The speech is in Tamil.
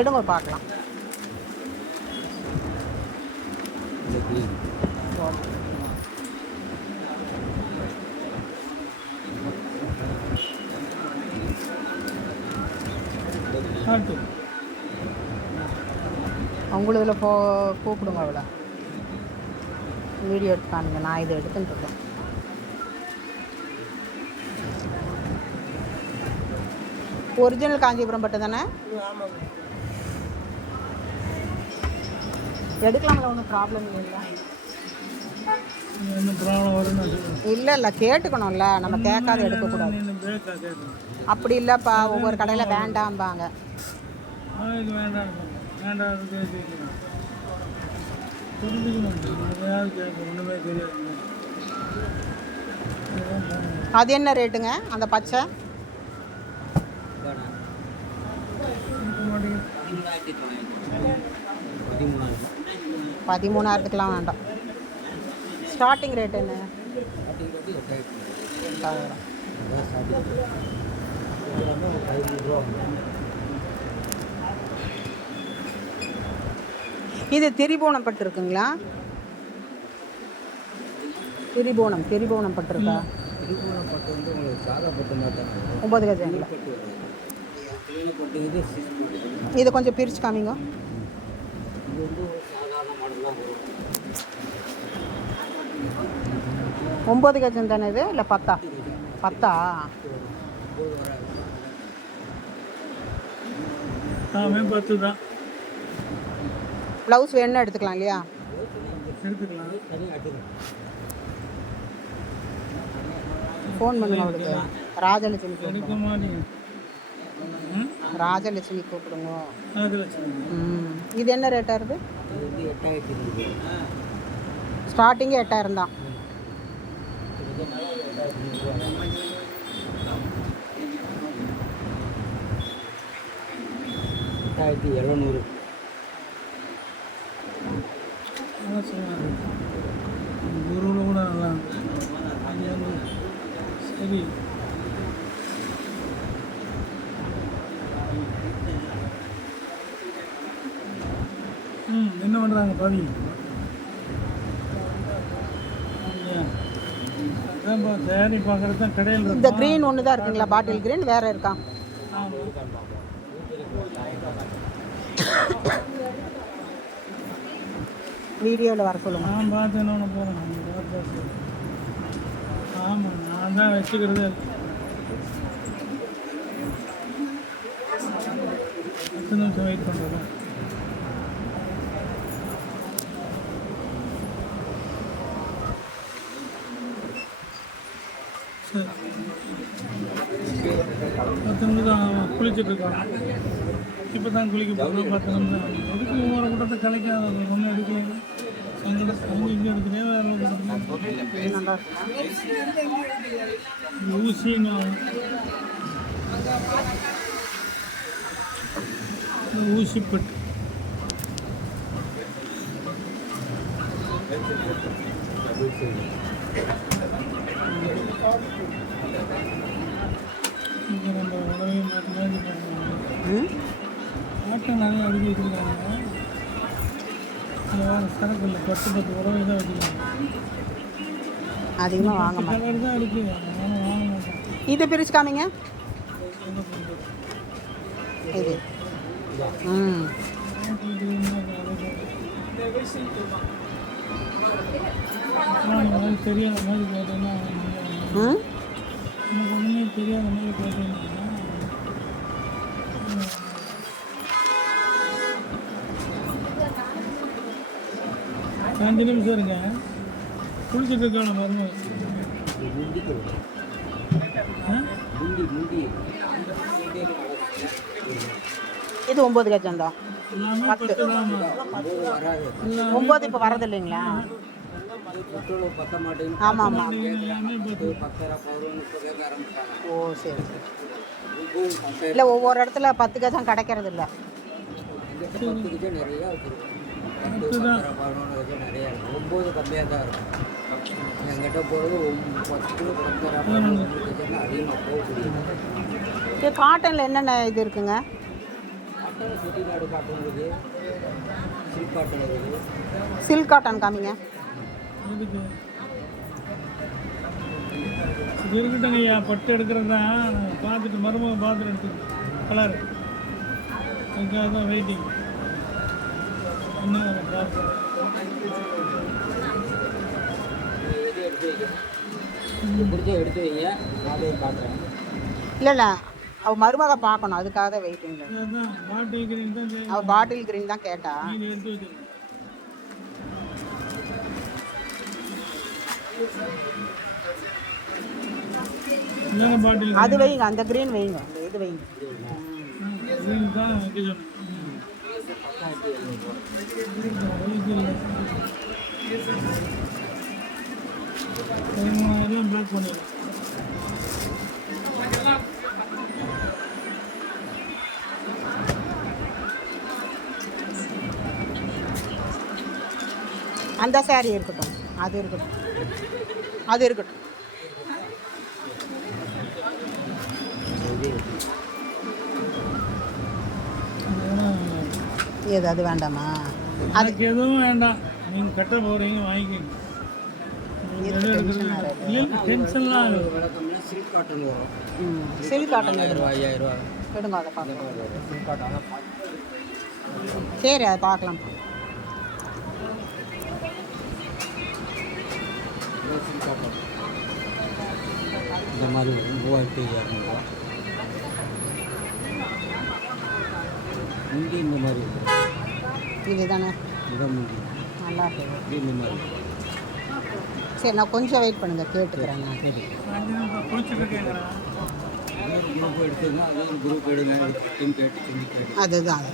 எடுங்க பார்க்கலாம். அவங்களும் இதில் கூப்பிடுங்க அவளை வீடியோ எடுத்துக்கானுங்க. நான் இதை எடுத்துட்டு இருக்கேன். ஒரிஜினல் காஞ்சிபுரம் பட்டு தானே எடுக்கலாம்ல, ஒன்றும் ப்ராப்ளம் இல்லை கேட்டுக்கணும்ல, நம்ம கேட்காத எடுக்கக்கூடாது. அப்படி இல்லைப்பா, ஒவ்வொரு கடையில் வேண்டாம்பாங்க. அது என்ன ரேட்டுங்க அந்த பச்சை? 13,000க்குலாம் வேண்டாம். ஸ்டார்டிங் ரேட் என்ன? 8,000. இது திரிபுவனம் பட்டு இருக்குங்களா? திரிபுவனம் பட்டு இருக்கா? 9 கஜம். இதை கொஞ்சம் பிரித்து காமிங்க. ஒம்பது கஜம் தானே இது? இல்லை 10? ப்ளவுஸ் வேணும்னா எடுத்துக்கலாம் இல்லையா? ஃபோன் பண்ணுங்க அவளுக்கு. ராஜலட்சுமி கூப்பிடுங்க. இது என்ன ரேட்டாக இருக்குது? ஸ்டார்டிங்கே 8,000 தான். சரி, என்ன பண்ணுறாங்க பாதி? சேரீ பார்க்குறது தான் கடையில். இந்த க்ரீன் ஒன்று தான் இருக்குங்களா? பாட்டில் க்ரீன் வேறு இருக்கா? வீடியோவில் வர சொல்லுங்க. நான் பார்த்தேன் போகிறேன். ஆமாம், நான் தான் வச்சுக்கிறது. 10 நிமிஷம் வெயிட் பண்ணுறேன். சரி, 10 நிமிஷம் குளிச்சுட்ருக்கான். இப்போ தான் குளிக்க போகிறோம். 10 நிமிஷம் எதுக்கு ஒவ்வொரு கூட்டத்தை கலைக்காத ஒன்றும் எடுக்கல. இங்கே எடுக்கிறேன், வேறு ஊசிங்க. ஊசிப்பட்டு நம்ம உடனே ஆட்டை நல்லா அடுக்கி வச்சுருக்காங்க. சரக்கு இல்லை, 10 உடனே தான் வச்சுருக்காங்க. அதிகமாக வாங்க மாட்டேன் தான் அடுக்கி வாங்க மாட்டேன். இதை பிரிச்சு காமிங்க. இது தெரியாத மாதிரி கேட்டேன்னா எனக்கு ஒன்றுமே தெரியாத மாதிரி கேட்டேன்னா 5 நிமிஷம் இருங்க. குளிச்சுட்டு இருக்கான பாருங்க. இது 9 கஜம் தான். 9 இப்போ வரது இல்லைங்களா? ஆமாம் ஆமாம். ஓ சரி சரி. இல்லை, ஒவ்வொரு இடத்துல 10 கஜம் கிடைக்கிறது இல்லை. காட்டனில் என்னென்ன இது இருக்குங்க? செட்டிநாடு காட்டன் இருக்குது, சில்க் காட்டன் இருக்குது. சில்க் காட்டன் காமிங்க. இதுக்கு இது இருக்கட்டும் ஐயா, பட்டு எடுக்கிறது தான் பார்த்துட்டு மருமக பார்த்துட்டு எடுத்துக்கணும் கலர். அதுக்காக தான் வெயிட்டிங். இன்னும் பார்த்து பிடிச்ச எடுத்து வைங்க, அதையும் காட்டுறேன். இல்லை அவள் மருமக பார்க்கணும், அதுக்காக தான் வெயிட்டிங். அதான் பாட்டில் கிரீன் தான் அவள் பாட்டில் கிரீன் தான் கேட்டா. இது எடுத்து வச்சுருக்கேன். என்னென்ன பாட்டில் அது வைங்க, அந்த கிரீன் வைங்க, அந்த இது வைங்க. கிரீன் தான் வைக்க சொன்னேன். எல்லாம் பிளாக் பண்ணிடலாம். அந்த சாரி இருக்கட்டும், அது இருக்கட்டும், அது இருக்கட்டும். ஏது அது வேண்டாமா? அதுக்கு எதுவும் வேண்டாம், நீங்கள் கட்ட போகிறீங்க வாங்கிக்கோங்க. டென்ஷன்லாம் ஆகுது. வழக்கம்னா சில்க் காட்டன் வரும். சில்க் காட்டன் 5000 ரூபா. எடுங்க, அதை பார்க்கலாம். சில்க் காட்டன் சரி, அதை பார்க்கலாம். சில்க் காட்டன் இந்த மாதிரி 3200 முந்தி இந்த மாதிரி இருக்குது. இதுதானே இதான் முந்தி நல்லா இருக்கு. இந்த மாதிரி. சரி, நான் கொஞ்சம் வெயிட் பண்ணுங்க, கேட்டுக்கிறேன் நான். குளிச்சுட்டு கேட்குறேன். குரூப் எடுத்துருந்தா அது ஒரு குரூப் எடுங்க, டீம் கேட்டு அதுதான்